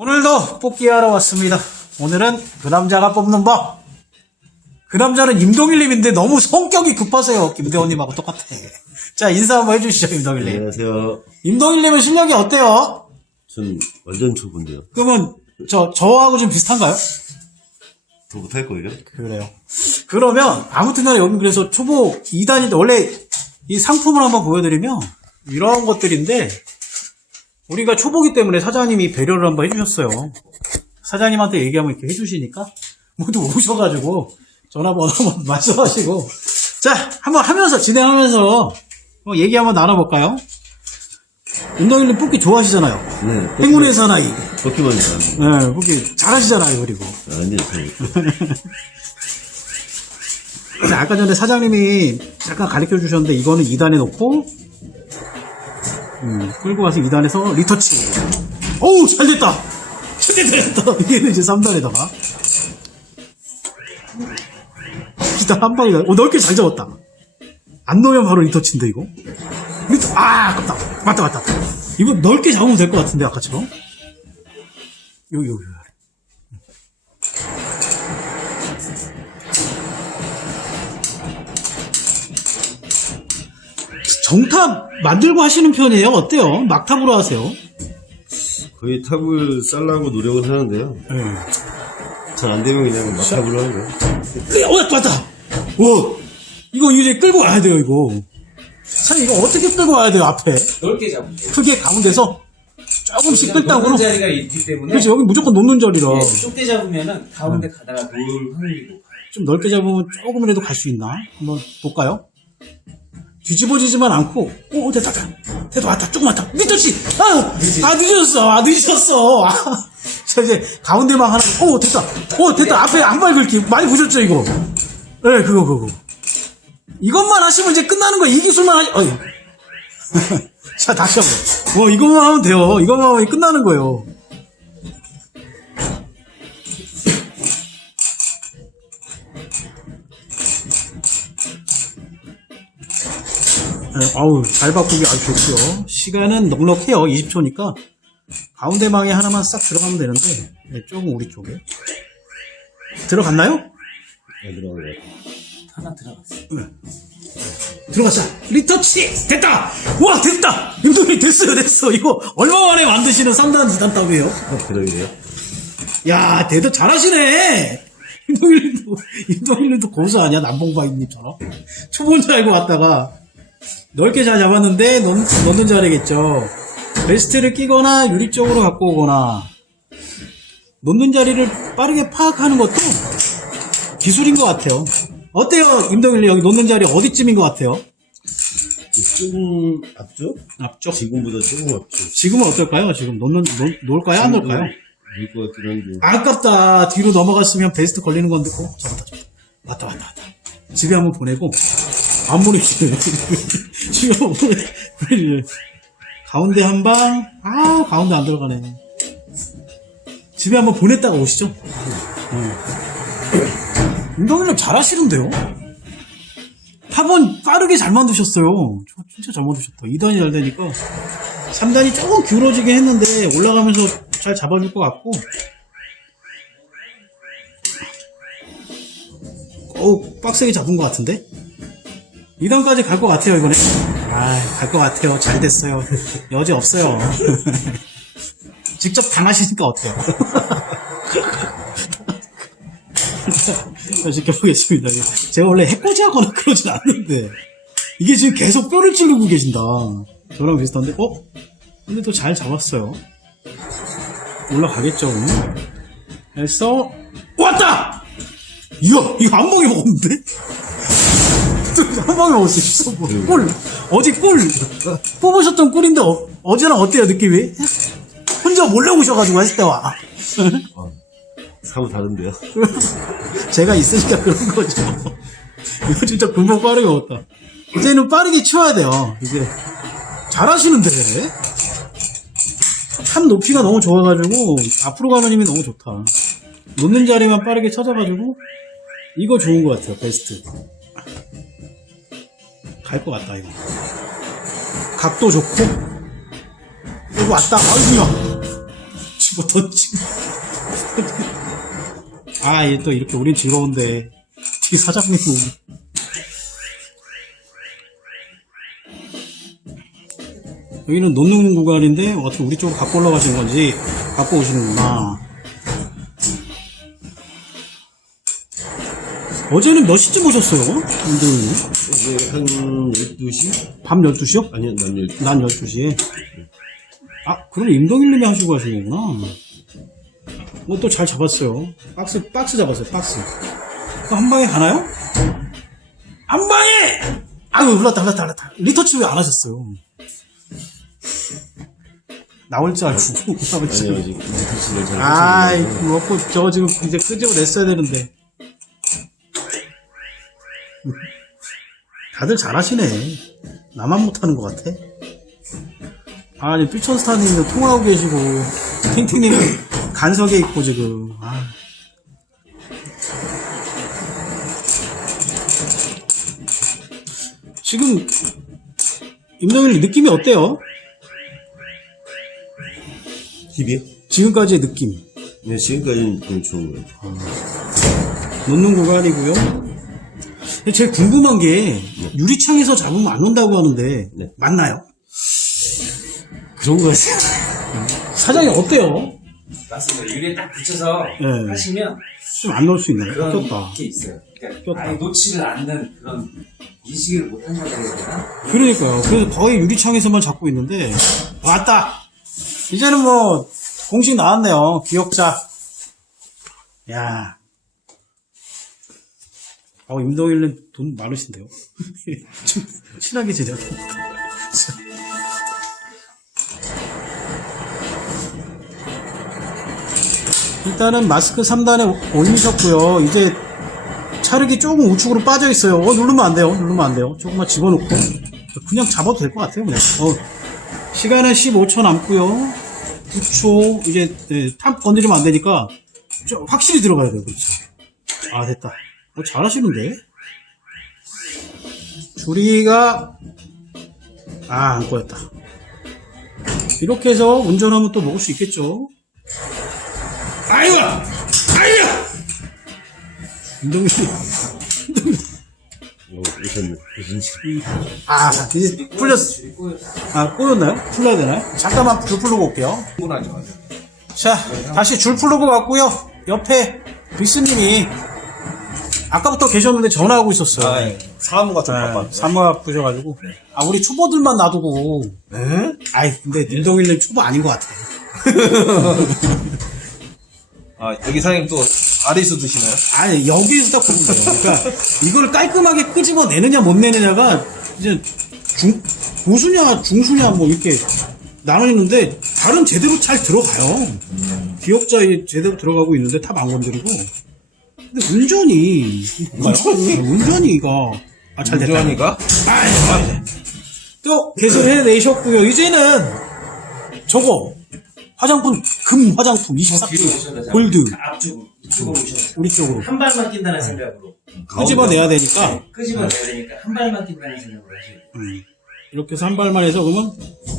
오늘도 뽑기하러 왔습니다. 오늘은 그 남자가 뽑는 법. 그 남자는 임동일님인데 너무 성격이 급하세요. 김대원님하고 똑같아. 자, 인사 한번 해주시죠, 임동일님. 안녕하세요. 임동일님은 실력이 어때요? 전 완전 초보인데요. 그러면 저, 저하고 좀 비슷한가요? 더 못할걸요? 그래요. 그러면 아무튼 간에 여기 그래서 초보 2단인데 원래 이 상품을 한번 보여드리면 이런 것들인데 우리가 초보기 때문에 사장님이 배려를 한번 해주셨어요. 사장님한테 얘기하면 이렇게 해주시니까 모두 오셔가지고 전화번호 한번 말씀하시고 자 한번 하면서 진행하면서 뭐 얘기 한번 나눠볼까요? 운동일님 뽑기 좋아하시잖아요. 네. 행운의 사나이. 포켓몬 좋아합니다. 네, 뽑기 잘하시잖아요. 그리고 완전 잘. 근데 아까 전에 사장님이 잠깐 가르쳐 주셨는데 이거는 2단에 놓고 음, 끌고 가서 2단에서 리터치. 어우 잘 됐다. 잘 됐다. 됐다 얘는 이제 3단에다가. 일단 한 방에 오 넓게 잘 잡았다. 안 넣으면 바로 리터치인데 이거? 리터 아 아깝다. 맞다 맞다. 이거 넓게 잡으면 될 것 같은데 아까처럼? 여기 여기 정탑 만들고 하시는 편이에요? 어때요? 막탑으로 하세요? 거의 탑을 쌓려고 노력을 하는데요. 네. 잘안 되면 그냥 마탑으로 하는 거예요. 어, 왔다, 왔다! 와! 이거 이제 끌고 와야 돼요, 이거. 사실 이거 어떻게 끌고 와야 돼요, 앞에? 넓게 잡으면 돼요. 크게 가운데서 조금씩 끌당으로. 놓는 자리가 있기 때문에 그렇죠, 여기 무조건 놓는 자리라. 예, 좁게 잡으면은 가운데 가다가 놓을 확률이 높아요. 좀 넓게 잡으면 조금이라도 갈 수 있나? 한번 볼까요? 뒤집어지지만 않고, 오, 됐다, 됐다. 됐다, 왔다, 조금 왔다. 미터치! 아! 아, 늦었어. 아, 늦었어. 아. 자, 이제, 가운데만 하나, 오, 됐다. 오, 됐다. 앞에 한발 긁기. 많이 보셨죠, 이거? 네, 그거, 그거. 이것만 하시면 이제 끝나는 거야. 이 기술만 하시, 어이. 자, 다시 한 번. 뭐, 이것만 하면 돼요. 이것만 하면 끝나는 거예요. 아우, 잘 바꾸기 아주 좋고요. 시간은 넉넉해요. 20초니까. 가운데 망에 하나만 싹 들어가면 되는데, 네, 조금 우리 쪽에. 들어갔나요? 네, 들어간 거예요. 하나 들어갔어요. 들어갔자. 리터치! 됐다! 와, 됐다! 임동이 됐어요, 됐어. 이거 얼마 만에 만드시는 3단, 2단 탑이에요? 그러게요. 야, 대도 잘하시네! 임동일님도, 임동일님도 고수 아니야? 남봉바이님처럼. 초보인 줄 알고 왔다가, 넓게 잘 잡았는데, 넣, 넣는 자리겠죠. 베스트를 끼거나, 유리 쪽으로 갖고 오거나, 놓는 자리를 빠르게 파악하는 것도 기술인 것 같아요. 어때요, 임동일님? 여기 놓는 자리 어디쯤인 것 같아요? 조금 앞쪽? 앞쪽? 지금보다 조금 앞쪽. 지금은 어떨까요? 지금 놓는, 놓, 놓을까요? 안 놓을까요? 밀것 같긴 한데. 아깝다. 뒤로 넘어갔으면 베스트 걸리는 건데, 어, 잡았다, 잡았다. 맞다, 맞다, 맞다. 집에 한번 보내고, 안 한번 보내, 보내시네. 가운데 한 방, 아, 가운데 안 들어가네. 집에 한번 보냈다가 오시죠. 네. 운동일력 잘하시는데요? 탑은 빠르게 잘 만드셨어요. 저 진짜 잘 만드셨다. 2단이 잘 되니까. 3단이 조금 기울어지긴 했는데 올라가면서 잘 잡아줄 것 같고 어우 빡세게 잡은 것 같은데 2단까지 갈 것 같아요 이번에. 아 갈 것 같아요. 잘 됐어요. 여지 없어요. 직접 당하시니까 어때요? 자, 지켜보겠습니다. 제가 원래 해코지 하거나 그러진 않는데. 이게 지금 계속 뼈를 찌르고 계신다. 저랑 비슷한데 어? 근데 또 잘 잡았어요. 올라가겠죠 오늘? 해서 왔다! 이야 이거 한 방에 먹었는데 한 방에 먹었어 있어 꿀. 어제 꿀. 뽑으셨던 꿀인데 어, 어제랑 어때요 느낌이? 혼자 몰래 오셔가지고 했을 때와. 사고 다른데요. 제가 있으니까 그런 거죠. 이거 진짜 금방 빠르게 먹었다. 이제는 빠르게 치워야 돼요. 이제 잘하시는데. 탑 높이가 너무 좋아가지고 앞으로 가는 힘이 너무 좋다. 놓는 자리만 빠르게 찾아가지고 이거 좋은 것 같아요. 베스트. 갈 것 같다 이거. 각도 좋고 여기 왔다. 아이고야. 집어 던지고. 아, 얘 또 이렇게 우린 즐거운데. 뒤 사장님. 여기는 놓는 구간인데, 어떻게 우리 쪽으로 갖고 올라가신 건지, 갖고 오시는구나. 어제는 몇 시쯤 오셨어요? 임도훈님? 이제 한 12시? 밤 12시요? 아니요, 난 12시. 난 12시에. 아, 그럼 임동일님이 하시고 거구나. 뭐 또 잘 잡았어요. 박스, 박스 잡았어요, 박스. 그거 한 방에 가나요? 한 방에! 아유, 흘렀다, 흘렀다, 흘렀다. 리터치 왜 안 하셨어요? 나올 줄 알고. 나올 줄 알고. 아이, 먹고 저 지금 이제 끄집어냈어야 되는데. 다들 잘하시네. 나만 못하는 것 같아. 아니, 삐천스타님도 통화하고 계시고, 팅팅님은 간석에 있고, 지금. 아. 지금, 임동일 느낌이 어때요? 힙이요? 지금까지의 느낌. 네, 지금까지는 좀 좋은 거예요. 놓는 구간이고요. 근데 제일 궁금한 게 유리창에서 잡으면 안 온다고 하는데 네. 맞나요? 그런 거 같아요. 사장님 어때요? 맞습니다. 유리에 딱 붙여서 네. 하시면 좀 안 넣을 수 있나요? 그런 꼈다. 게 있어요. 그러니까 꼈다. 아예 놓지를 않는 그런 인식을 못한다고 해야 되나? 그러니까요. 그래서 거의 유리창에서만 잡고 있는데 왔다. 이제는 뭐 공식 나왔네요. 기억자. 야. 어 임동일은 돈 많으신데요. 좀 친하게 지내요. 일단은 마스크 3단에 올리셨고요. 이제 차르기 조금 우측으로 빠져 있어요. 어, 누르면 안 돼요. 누르면 안 돼요. 조금만 집어넣고. 그냥 잡아도 될 것 같아요. 그냥. 어. 시간은 15초 남고요. 9초. 이제, 네, 탑 건드리면 안 되니까, 좀 확실히 들어가야 돼요. 그렇죠. 아, 됐다. 어, 잘하시는데? 줄이가, 아, 안 꼬였다. 이렇게 해서 운전하면 또 먹을 수 있겠죠? 아이고! 아이고! 운동이, 어, 오셨네. 오신지. 아, 이제 풀렸어. 아, 꼬였나요? 풀려야 되나요? 잠깐만 줄 풀고 올게요. 자, 다시 줄 풀고 왔고요. 옆에 빅스님이 아까부터 계셨는데 전화하고 있었어요. 아, 예. 사무가 좀 네, 바빴네. 사무가 부셔가지고. 아, 우리 초보들만 놔두고. 네? 아이, 근데 윤동일님 초보 아닌 것 같아. 아, 여기 사장님 또 아리수 드시나요? 아니, 여기에서 딱 보면 돼요. 그러니까 이걸 깔끔하게 끄집어 내느냐 못 내느냐가 이제 중, 고수냐 중수냐 뭐 이렇게 나눠있는데 다른 제대로 잘 들어가요. 기억자에 제대로 들어가고 있는데 탑안 건드리고. 근데 운전이. 운전이? 운전이가. 아, 잘 됐다. 우주환이가? 아이, 또 개설해내셨고요. 이제는 저거 화장품 금 화장품 24K 골드 앞쪽으로, 오셔서 우리 쪽으로 한 발만 낀다는 생각으로 끄집어내야 되니까 끄집어내야 되니까 한 발만 낀다는 생각으로 돼요. 음, 이렇게 해서 한 발만 해서 그러면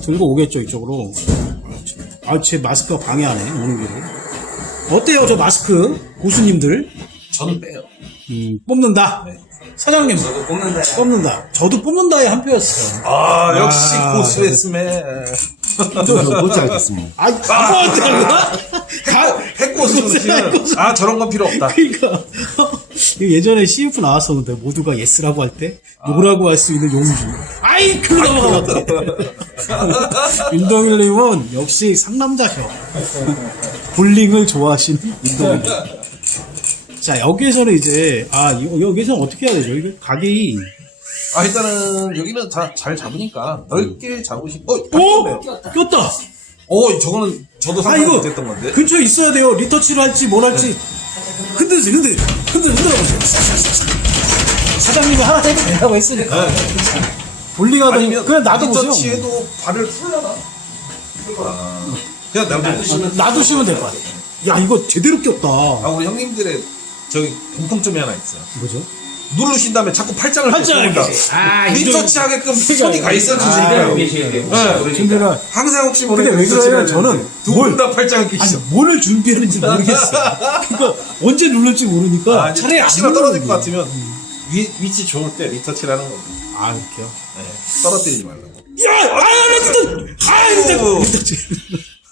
들고 오겠죠 이쪽으로 아 제 마스크가 방해하네 오는 길을 어때요 저 마스크 고수님들 저는 빼요. 음, 뽑는다 사장님 저도 뽑는다. 뽑는다 저도 뽑는다에 한 표였어요 아, 역시 아, 고수했음에. 뭔지 알겠습니다. 아 뭐한테는 가 핵고수는, 아, 저런 건 필요 없다. 그러니까 예전에 CF 나왔었는데 모두가 예스라고 할 때 노라고 할 수 있는 용기. 아이 그 넘어가면 어떡해. 윤동일님은 역시 상남자셔. 볼링을 좋아하시는 윤동일. 자 여기에서는 이제 아 이거 여기서는 어떻게 해야 되죠? 이거 각이 아, 일단은 여기는 다잘 잡으니까 넓게 잡으시, 어, 오 오! 꼈다. 어, 저거는 저도 아 이거 못했던 건데. 근처에 있어야 돼요. 리터치를 할지 뭘 할지 흔들지 흔들 흔들 흔들어 보세요. 사장님이 하나 해도 된다고 했으니까 볼링하더니 아니면 그냥 놔둬보세요. 리터치에도 발을 풀려나? 아, 그냥 놔두시면. 놔두시면 될 것 같아요. 야 이거 제대로 꼈다. 아, 우리 형님들의 저기 공통점이 하나 있어요. 뭐죠? 누르신 다음에 자꾸 팔짱을 팔짱을 끼지. 아, 리터치하게끔 손이 가 있어야 그대로 되니까요. 계시는데 혹시 네. 근데는 항상 혹시 근데 모르니까 왜 그래요? 저는 두분 다 팔짱을 아니 끼시죠. 뭐를 준비했는지 모르겠어요. 그러니까 언제 누를지 모르니까 아, 차라리 안 혹시나 떨어질 누르는 것 거예요. 같으면 위, 위치 좋을 때 리터치라는 겁니다. 아 이렇게요. 네. 떨어뜨리지 말라고. 야, 아, 리터, 아, 리터, 리터,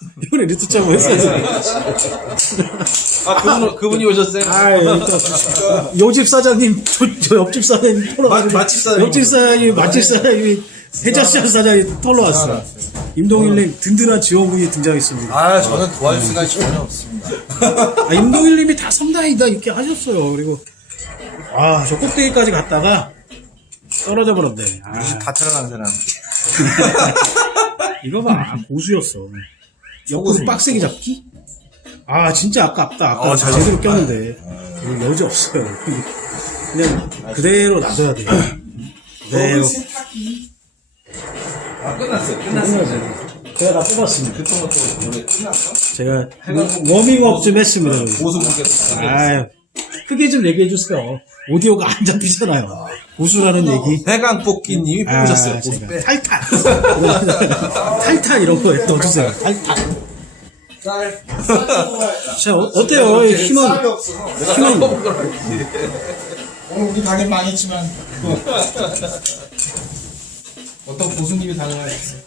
이번에 리터 짜고 했어야지. 아, 그분, 그분이 오셨어요? 아, 리터. 요집 사장님, 저, 저 옆집 사장님 털어가지고. 맛- 맛집 사장님. 옆집 사장님, 맛집 사장님이 해자시장 사장님이 털어왔어. 임동일님 든든한 지원군이 등장했습니다. 아, 저는 도와줄 생각이 전혀 없습니다. 아, 임동일님이 다 섬다이다 이렇게 하셨어요. 그리고 아, 저 꼭대기까지 갔다가 떨어져 버렸네. 아, 다 태어난 사람. 이거 봐, 고수였어. 옆으로 빡세게 잡기? 아, 진짜 아깝다. 아까 어, 잘잘 제대로 꼈는데. 이거 여지 없어요. 그냥 그대로 놔둬야 돼요. 그대로. 아, 끝났어요. 끝났어요. 제가 다 뽑았습니다. 그쪽은 또 노래 끝났어? 제가 워밍업 좀 했습니다. 고수분께서. 아유, 크게 좀 얘기해 주세요. 오디오가 안 잡히잖아요. 고수라는 얘기. 해강 뽑기님이 아, 뽑으셨어요. 고수 제가 빼. 탈탄. 탈탄 이런 거 넣어주세요. 탈탄. 자, 어, 어때요? 힘은, 힘은, 오늘 우리 가게 망했지만 어떤 고수님이 당황하셨어요.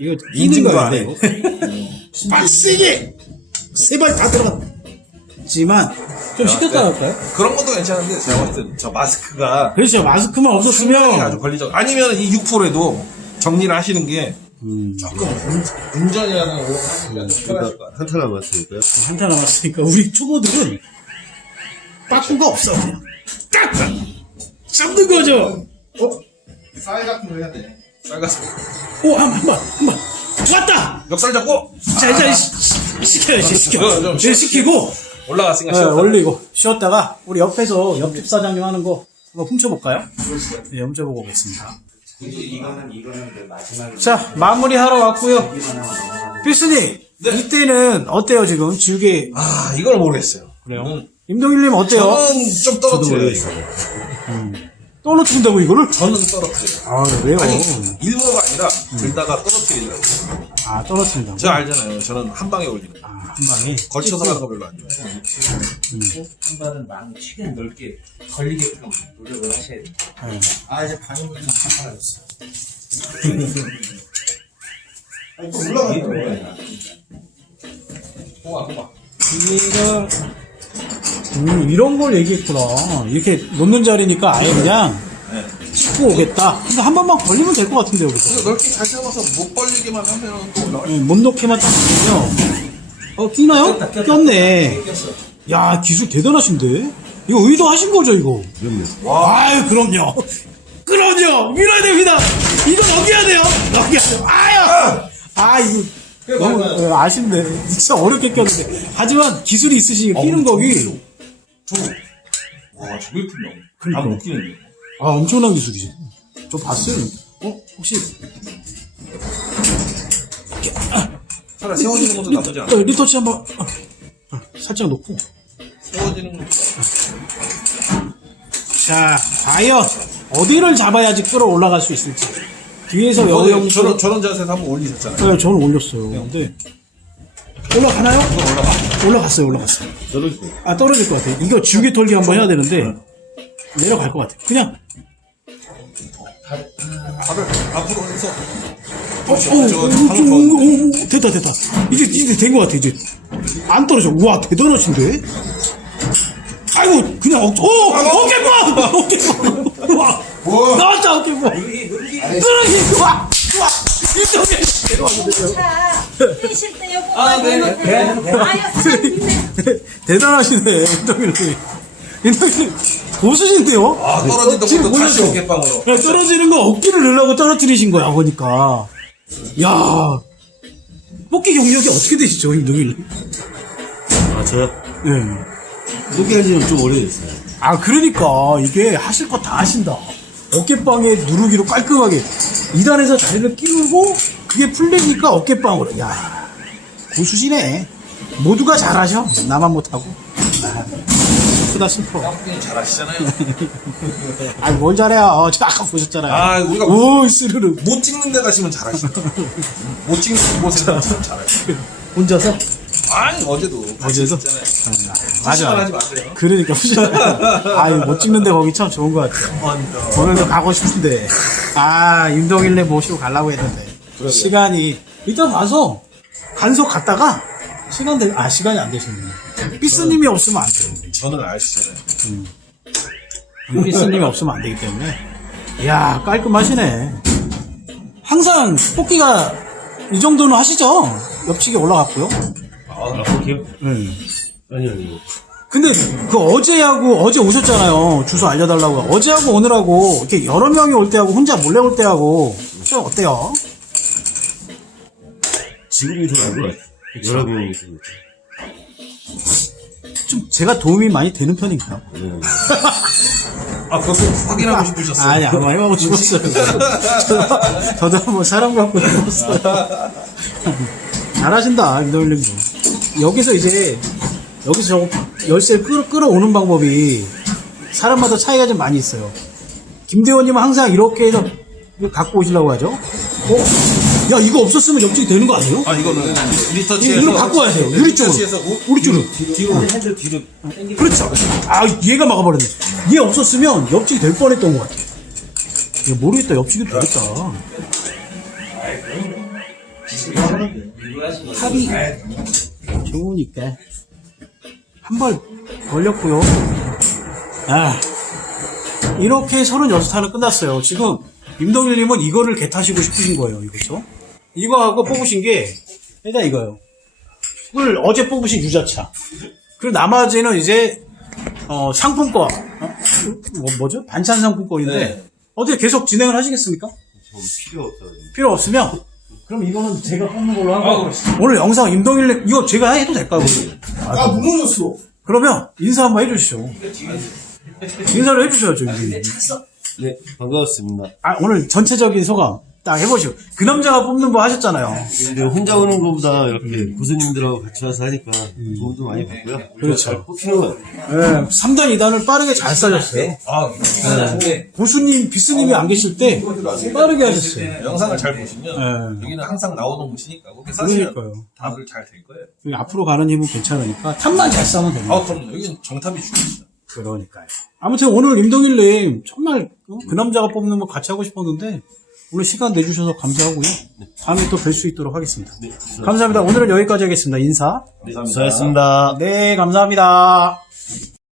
이거 인증도 인증도 안안 해요. 돼. 빡세게! 세 발 다 들어갔 지만, 좀 시켰다 할까요? 그런 것도 괜찮은데 제가 봤을 때 저 마스크가 그렇죠. 마스크만 상당히 아주 없었으면, 걸리적. 아니면 이 6%에도 정리를 하시는 게 음, 조금 운- 운전이라는 거 하시기가 좀 편하실 것 같아요. 한타 남았으니까요. 한타 남았으니까, 우리 초보들은 빠꾸가 없어. 그냥. 딱! 잡는 거죠. 어? 쌀 같은 거 해야 돼. 쌀가서 오, 한, 한 번, 한 번. 왔다! 멱살 잡고 자, 이제 시- 시- 시켜야지, 시켜. 좀 네, 시키고, 올라갔으니까 네, 쉬었다. 올리고, 쉬었다가, 우리 옆에서 옆집 사장님 하는 거 한번 훔쳐볼까요? 네, 훔쳐보고 오겠습니다. 이거는 이거는 그 마지막에 자, 마무리하러 왔고요 필스님, 네. 이때는 어때요, 지금? 지우개. 아 이걸 모르겠어요. 그래요? 임동일님 어때요? 저는 좀 떨어뜨려요. 이거. 떨어뜨린다고, 이거를? 저는 떨어뜨려요. 아, 왜요? 아니 일부러가 아니라 들다가 떨어뜨리려고. 아, 떨어뜨린다고. 제가 알잖아요. 저는 한 방에 올리는 거. 아, 한 방에. 걸쳐서 하는 거 별로 안 좋아해요. 한 발은 마음이 최대한 넓게 걸리게끔 노력을 하셔야 돼요. 아, 이제 반응이 좀 사라졌어. 뽑아 뽑아. 이가 음, 이런 걸 얘기했구나. 이렇게 놓는 자리니까 아예 그냥 짚고 오겠다. 그러니까 한 번만 걸리면 될 것 같은데, 여기서. 이거 넓게 잘 잡아서 못 벌리게만 하면 또 올라가. 네, 못 놓게만 딱 보면. 어, 끼나요? 꼈네. 야, 기술 대단하신데? 이거 의도하신 거죠, 이거? 그럼요. 아유, 그럼요. 그럼요! 밀어야 됩니다! 이거 넘겨야 돼요! 넘겨야 돼요! 아유! 아, 이거. 너무 예, 아쉽네. 진짜 어렵게 꼈는데. 하지만 기술이 있으시니까 끼는 거기. 와 저게 풀려. 그러니까. 안 묶이는데. 아, 엄청난 기술이죠. 저 봤어요. 어? 혹시. 차라리 세워지는 것도 나쁘지 않아. 어, 리터치 한 번. 어, 어, 살짝 놓고. 세워지는 것도. 자, 과연 어디를 잡아야지 끌어 올라갈 수 있을지. 뒤에서 어제 저런 저런 자세에서 한번 올리셨잖아요. 네, 저는 올렸어요. 근데 올라가나요? 올라가. 올라갔어요, 올라갔어요. 떨어지고. 아 떨어질 것 같아요. 이거 지우개 털기 한번 해야 되는데 내려갈 것 같아요. 그냥 발을 앞으로 해서. 어, 어, 저, 어, 저, 어, 방금 어, 어, 어, 됐다, 됐다. 이제 이제 된 것 같아. 이제 안 떨어져. 우와 대단하신데. 아이고 그냥 어, 어, 어깨빵, 어깨빵. 와, 나왔다 어깨빵. 떨어지. 와, 와, 이쪽에. 차 뛰실 때 여보 아, 네. 네. 아유 사장님네 대단하시네, 인터뷰님. 인터뷰님 고수신데요? 아 떨어진다 지금 것도 다시 보여줘. 어깨빵으로. 야, 떨어지는 거 어깨를 넣으려고 떨어뜨리신 거야, 보니까. 야 뽑기 경력이 어떻게 되시죠, 이동일? 아, 저요? 예. 포기한 지는 좀 오래됐어요. 아, 그러니까, 이게 하실 거 다 하신다. 어깨빵에 누르기로 깔끔하게. 2단에서 다리를 끼우고, 그게 풀리니까 어깨빵으로. 야 고수시네. 모두가 잘하셔. 나만 못하고. 나보다 슬퍼. 형님 잘하시잖아요. 아니, 뭘 잘해요. 어, 저 아까 보셨잖아요. 아, 우리가 오, 스르르. 못 찍는 데 가시면 잘하시다. 못 찍는 곳에서 잘하시다. 혼자서? 아니, 어제도. 어제도? 있잖아요. 맞아. 하지 마세요. 그러니까 아이 못 찍는데 거기 참 좋은 것 같아요. 오늘도 가고 싶은데 아 임동일네 모시고 가려고 했는데 시간이 일단 와서 간석 갔다가 시간 되 아 시간이 안 되시네요. 삐스님이 없으면 안 돼요. 저는 아시잖아요. 삐스님이 없으면 안 되기 때문에 이야 깔끔하시네. 항상 뽑기가 이 정도는 하시죠? 옆치기 올라갔고요. 아, 그렇게요? 음. 아니, 아니. 근데 그 어제하고 어제 오셨잖아요. 주소 알려달라고. 어제하고 오늘하고 이렇게 여러 명이 올 때하고 혼자 몰래 올 때하고 좀 어때요? 지금이 더 나은 것 같아요. 여러 명이 있으니까. 좀 제가 도움이 많이 되는 편인가요? 네. 아, 그것도 확인하고 싶으셨어요. 아니 한번 해보고 싶었어요. 저도- 저도 한번 사람 갖고 싶었어요. 잘하신다 임동일님도. 여기서 이제 여기서 저거 열쇠 끌어, 끌어오는 방법이 사람마다 차이가 좀 많이 있어요. 김대원님은 항상 이렇게 해서 갖고 오시려고 하죠. 어? 야 이거 없었으면 옆쪽이 되는 거 아니에요? 아, 이거는 이- 리터치에서. 이리로 갖고 와야 돼요. 유리 쪽으로. 리터치에서 우리 쪽으로. 뒤로, 핸들 뒤로 당기고. 그렇죠. 아, 얘가 막아버렸네. 얘 없었으면 옆집이 될 뻔했던 것 같아. 야, 모르겠다. 옆집이 되겠다. 합이 좋으니까. 한발 걸렸고요. 아, 이렇게 36탄은 끝났어요. 지금 임동일님은 이거를 개타시고 싶으신 거예요. 이거죠? 이거하고 뽑으신 게 일단 이거요. 을 어제 뽑으신 유자차. 그리고 나머지는 이제 어, 상품권 어? 뭐, 뭐죠? 반찬 상품권인데 네. 어떻게 계속 진행을 하시겠습니까? 좀 필요 없어요. 필요 없으면 그럼 이거는 제가 뽑는 걸로 하고 오늘 영상 임동일 이거 제가 해도 될까요? 아, 무너졌어. 그러면 인사 한번 해주시죠. 인사를 해주셔야죠. 이제. 네, 반갑습니다. 아, 오늘 전체적인 소감 딱 해보시고 그 남자가 뽑는 거 하셨잖아요. 근데 혼자 오는 것보다 이렇게 고수님들하고 같이 와서 하니까 도움도 많이 받고요. 그렇죠. 잘 뽑히는 것 같아요. 네, 3단, 2단을 빠르게 잘 싸셨어요. 아, 고수님, 비스님이 안 계실 때 빠르게 하셨어요. 영상을 잘 보시면 네. 여기는 항상 나오는 곳이니까 그렇게 사시면 그러니까요. 답을 잘 될 거예요. 여기 앞으로 가는 힘은 괜찮으니까 탑만 잘 싸면 됩니다. 아, 그럼요. 여기는 정답이 중요합니다. 그러니까요. 아무튼 오늘 임동일님 정말 어? 그 남자가 뽑는 거 같이 하고 싶었는데 오늘 시간 내주셔서 감사하고요. 다음에 또 뵐 수 있도록 하겠습니다. 네, 감사합니다. 오늘은 여기까지 하겠습니다. 인사. 네, 수고하셨습니다. 네, 감사합니다.